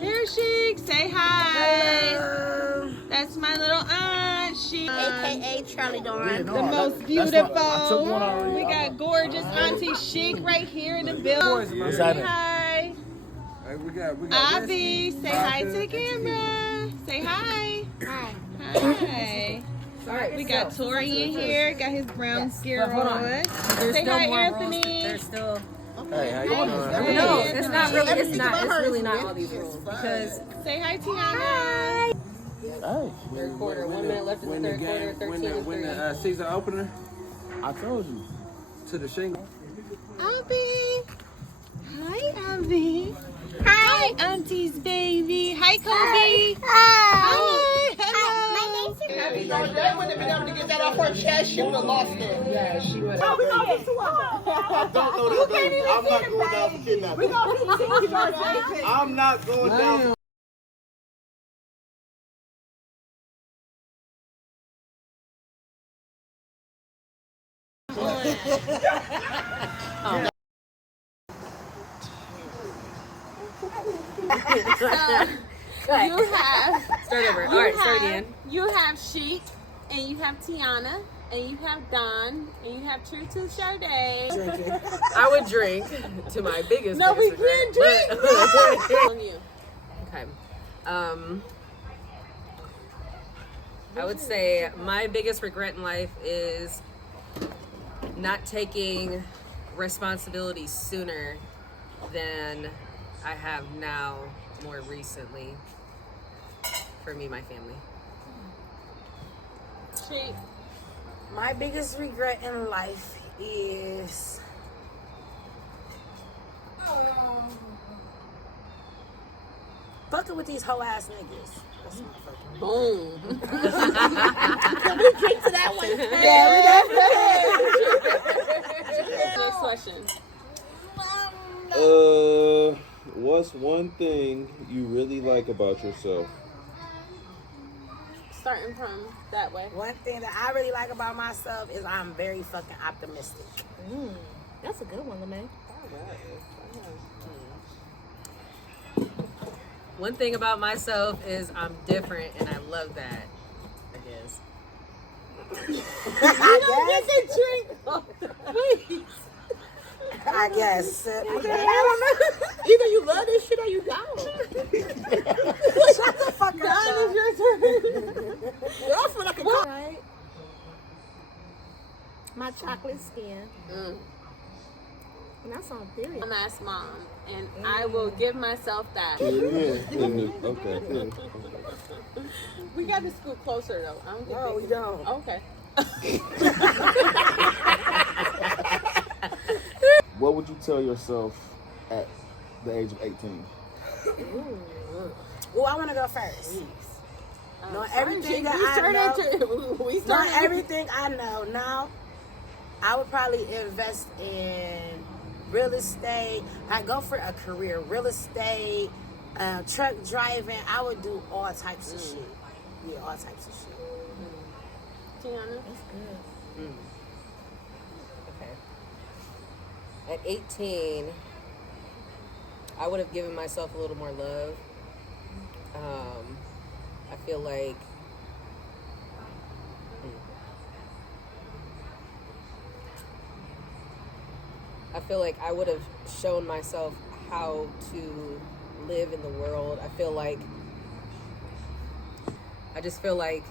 Here, Chic, say hi. Hello. That's my little aunt, Chic. AKA Charlie Dawn. The most beautiful. We got gorgeous Auntie Chic right here in the building. Say hi. We got Avi, say hi to the camera. Say hi. Hi. Hi. We got Tori in here. Got his brown gear on. Say hi, Anthony. There's still. Hey, how you doing? No, it's not really. It's not. It's really not all these rules because. Say hi, Tiana. Third quarter. 1 minute left in the third quarter. 13-3. When the season opener, I told you. to the shingle. Avi. Hi, Avi. Hi, Auntie's baby. Hi, Kobe. Hi. Hello. Happy birthday. Wouldn't have been able to get that off her chest. She would have lost it. Yeah, she was. Oh, we gonna get two of them. I don't know this baby. I'm not going down for kidnapping. We gonna be two birthdays. I'm not going down. You have. Start over. All right, start again. You have Chic, and you have Tiana, and you have Don, and you have True Tooth Sade. I would drink to my biggest. No, we biggest regret, can't but- drink. On you. Okay. I would say my biggest regret in life is not taking responsibility sooner than I have now, more recently, for me, my family. Chic. My biggest regret in life is fucking with these hoe ass niggas. That's my fucking Boom. Can we get to that one? Next question. What's one thing you really like about yourself? Starting from that way. One thing that I really like about myself is I'm very fucking optimistic. That's a good one, LeMay. One thing about myself is I'm different, and I love that, I guess. I guess. Either you love this shit or you don't. Shut the fuck up. Don, it's your turn. I feel like a Right? my chocolate skin. And that's on period. I'm ass mom, and I will give myself that. Okay. We got to scoot closer though. I don't think No, we don't. Okay. What would you tell yourself at the age of 18? Oh, I want to go first. Knowing everything that We knowing everything I know now, I would probably invest in real estate. I go for a career, real estate, truck driving. I would do all types of shit. Yeah, all types of shit. Tiana. That's good. Okay. At 18, I would have given myself a little more love. I feel like I would have shown myself how to live in the world. I just feel like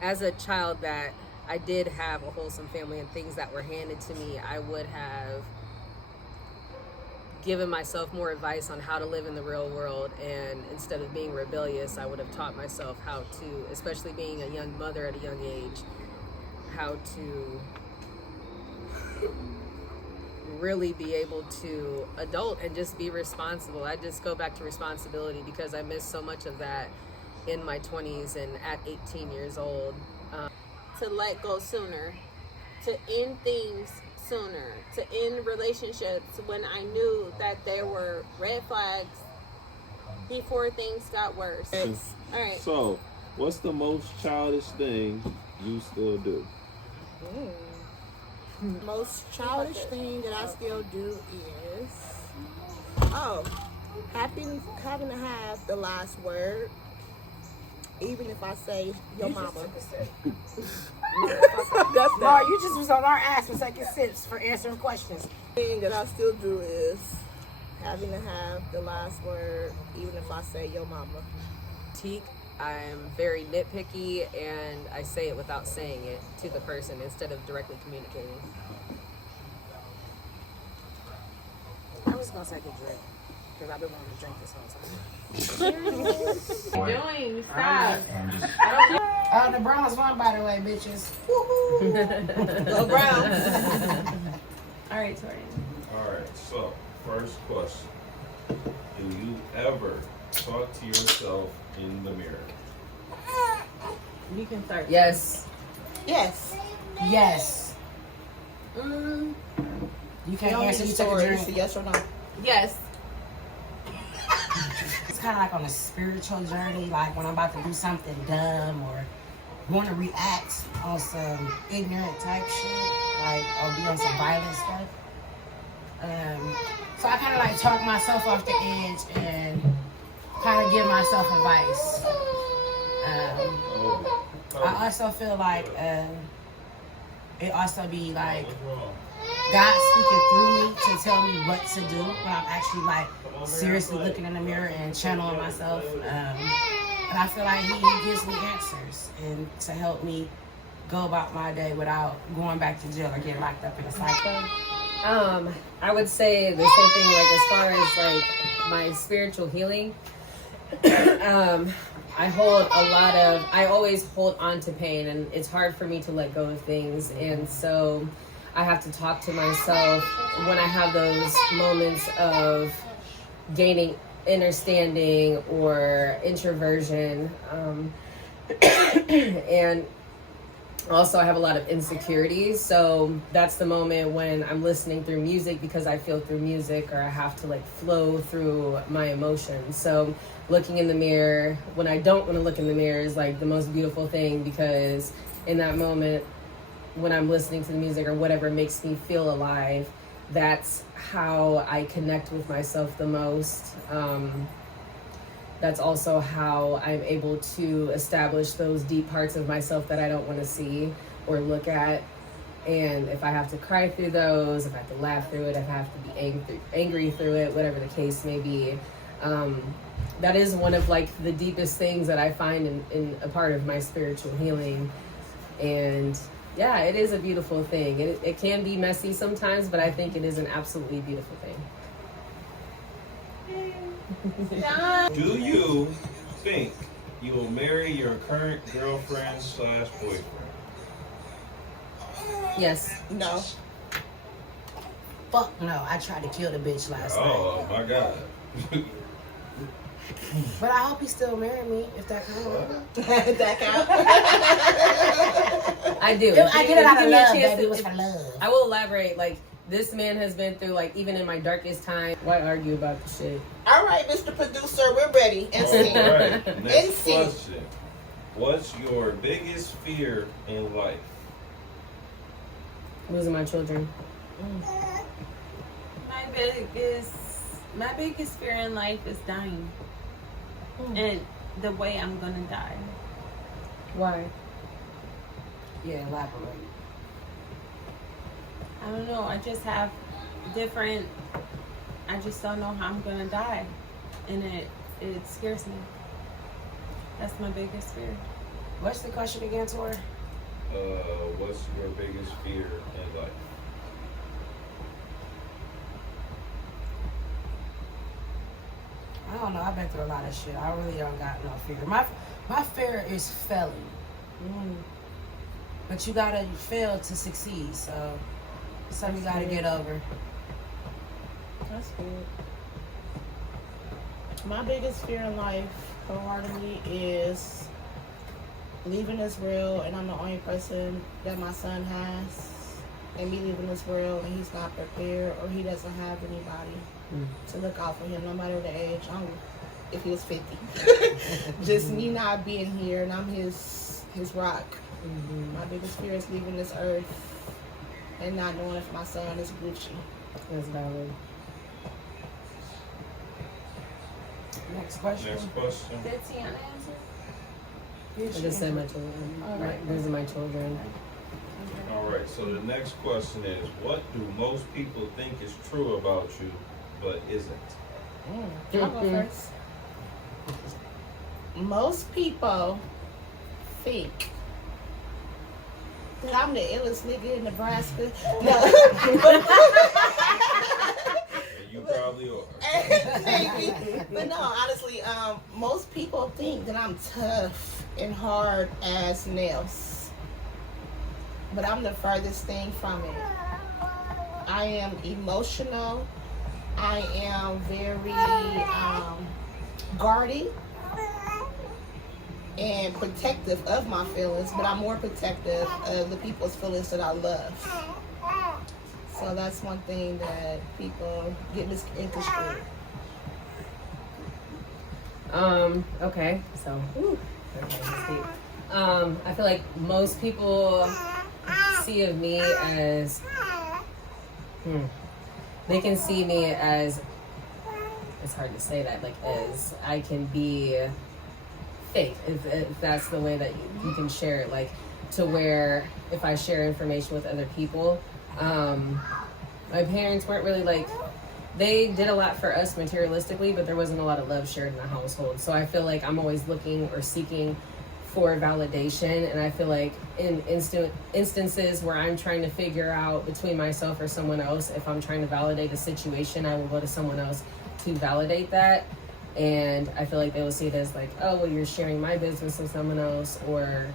as a child that I did have a wholesome family and things that were handed to me, I would have given myself more advice on how to live in the real world, and instead of being rebellious, I would have taught myself how to, especially being a young mother at a young age, how to really be able to adult and just be responsible. I just go back to responsibility because I missed so much of that in my 20s and at 18 years old. To let go sooner, to end things sooner, to end relationships when I knew that there were red flags before things got worse. All right. So, What's the most childish thing you still do? Most childish thing that I still do is, having to have the last word, even if I say your mama. That's Lord, you just was on our ass for taking sips for answering questions. thing that I still do is having to have the last word, even if I say your mama. Critique. I'm very nitpicky, and I say it without saying it to the person instead of directly communicating. I was gonna take a drink because I've been wanting to drink this whole time. Doing stop. The Browns won, by the way, bitches. Woohoo! Go Browns! All right, Tori. Alright, so first question. Do you ever talk to yourself in the mirror? You can start. Yes. Yes. Yes. You can't answer. You take a drink. Yes or no? Yes. It's kind of like on a spiritual journey, like when I'm about to do something dumb or want to react on some ignorant type shit, like or be on some violent stuff. So I kind of like talk myself off the edge and kind of give myself advice. I also feel like it also be like God speaking through me to tell me what to do when I'm actually like seriously looking in the mirror and channeling myself. And I feel like he gives me answers and to help me go about my day without going back to jail or getting locked up in a cycle. I would say the same thing, like as far as like my spiritual healing. I always hold on to pain, and it's hard for me to let go of things, and so I have to talk to myself when I have those moments of gaining understanding or introversion, and also I have a lot of insecurities, so that's the moment when I'm listening through music because I feel through music, or I have to like flow through my emotions. So looking in the mirror when I don't want to look in the mirror is like the most beautiful thing, because in that moment when I'm listening to the music or whatever makes me feel alive, that's how I connect with myself the most. That's also how I'm able to establish those deep parts of myself that I don't want to see or look at. And if I have to cry through those, if I have to laugh through it, if I have to be angry through it, whatever the case may be, that is one of like the deepest things that I find in a part of my spiritual healing. And yeah, it is a beautiful thing. It can be messy sometimes, but I think it is an absolutely beautiful thing. Do you think you will marry your current girlfriend/boyfriend? Yes. No. Fuck no, I tried to kill the bitch last night. Oh my God. But I hope he still marry me if that counts. That count. I do. I get it out of Give me a love, chance baby. to- It was for love. I will elaborate. Like, this man has been through, like, even in my darkest time. Why argue about the shit? All right, Mr. Producer, we're ready. And see. All right. Next NC. question. What's your biggest fear in life? Losing my children. My biggest fear in life is dying. And the way I'm gonna die. Why? Yeah, elaborate. I don't know. I just have different. I just don't know how I'm gonna die, and it scares me. That's my biggest fear. What's the question again, Tori? What's your biggest fear in life? I don't know. I've been through a lot of shit. I really don't got no fear. My fear is failing. But you gotta fail to succeed. So something you gotta get over. That's good. My biggest fear in life, wholeheartedly, is leaving this world, and I'm the only person that my son has, and me leaving this world, and he's not prepared, or he doesn't have anybody to look out for him, no matter the age. if he was 50. Just me not being here, and I'm his rock. My biggest fear is leaving this earth and not knowing if my son is Gucci. That's valid. Next question. Next question. Did Tiana answer? I just said my children. Those are my children. All right, so the next question is, what do most people think is true about you, but isn't? I'll go first. Most people think that I'm the illest nigga in Nebraska. No. And you probably are. Maybe. But no, honestly, most people think that I'm tough and hard as nails. But I'm the furthest thing from it. I am emotional. I am very guarding and protective of my feelings, but I'm more protective of the people's feelings that I love. So that's one thing that people get misconstrued. Okay, so I feel like most people see of me as they can see me as, it's hard to say that, like, as I can be fake, if that's the way that you can share it, like, to where if I share information with other people, my parents weren't really like, they did a lot for us materialistically, but there wasn't a lot of love shared in the household. So I feel like I'm always looking or seeking for validation, and I feel like in instances where I'm trying to figure out between myself or someone else, if I'm trying to validate a situation, I will go to someone else to validate that. And I feel like they will see it as like, oh, well, you're sharing my business with someone else, or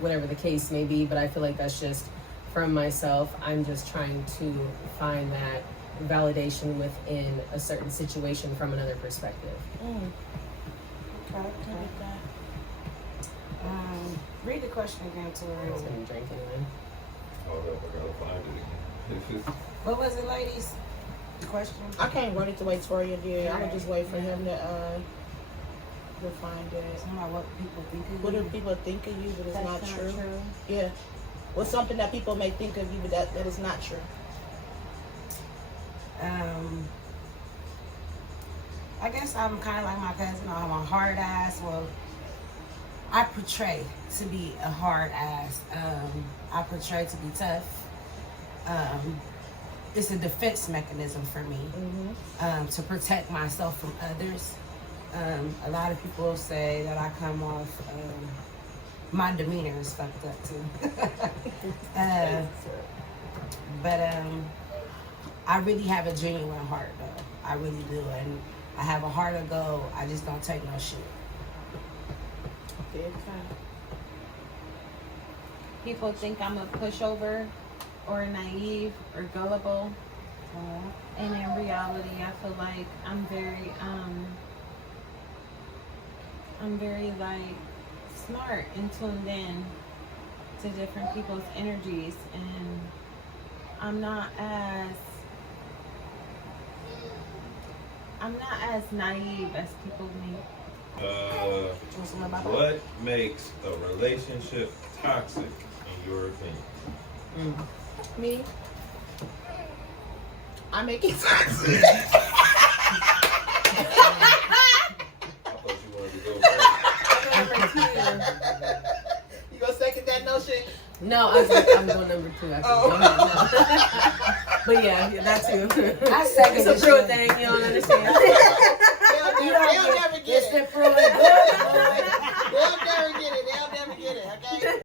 whatever the case may be. But I feel like that's just from myself. I'm just trying to find that validation within a certain situation from another perspective. Okay. Read the question again to I was her. gonna drink anyway. Hold up, I gotta find it. What was it, ladies? The question? I can't wait it the way Toria did. I would just wait for him to find it. It's not what people think of What you. do people think of you, but it's That's not not true? true. Yeah. What's something that people may think of you, but that is not true? I guess I'm kind of like my cousin. I'm a hard ass. Well, I portray to be a hard ass. I portray to be tough. It's a defense mechanism for me to protect myself from others. A lot of people say that I come off, my demeanor is fucked up too. But I really have a genuine heart though. I really do. And I have a heart of gold. I just don't take no shit. People think I'm a pushover or naive or gullible. And in reality, I feel like I'm very like smart and tuned in to different people's energies, and I'm not as naive as people think. What makes a relationship toxic in your opinion? Me? I make it toxic. I thought you wanted to go first. You gonna second that notion? No, I'm going number 2. Actually. But yeah, that too. I second It's a the real shit. thing. You don't understand. They'll never get it.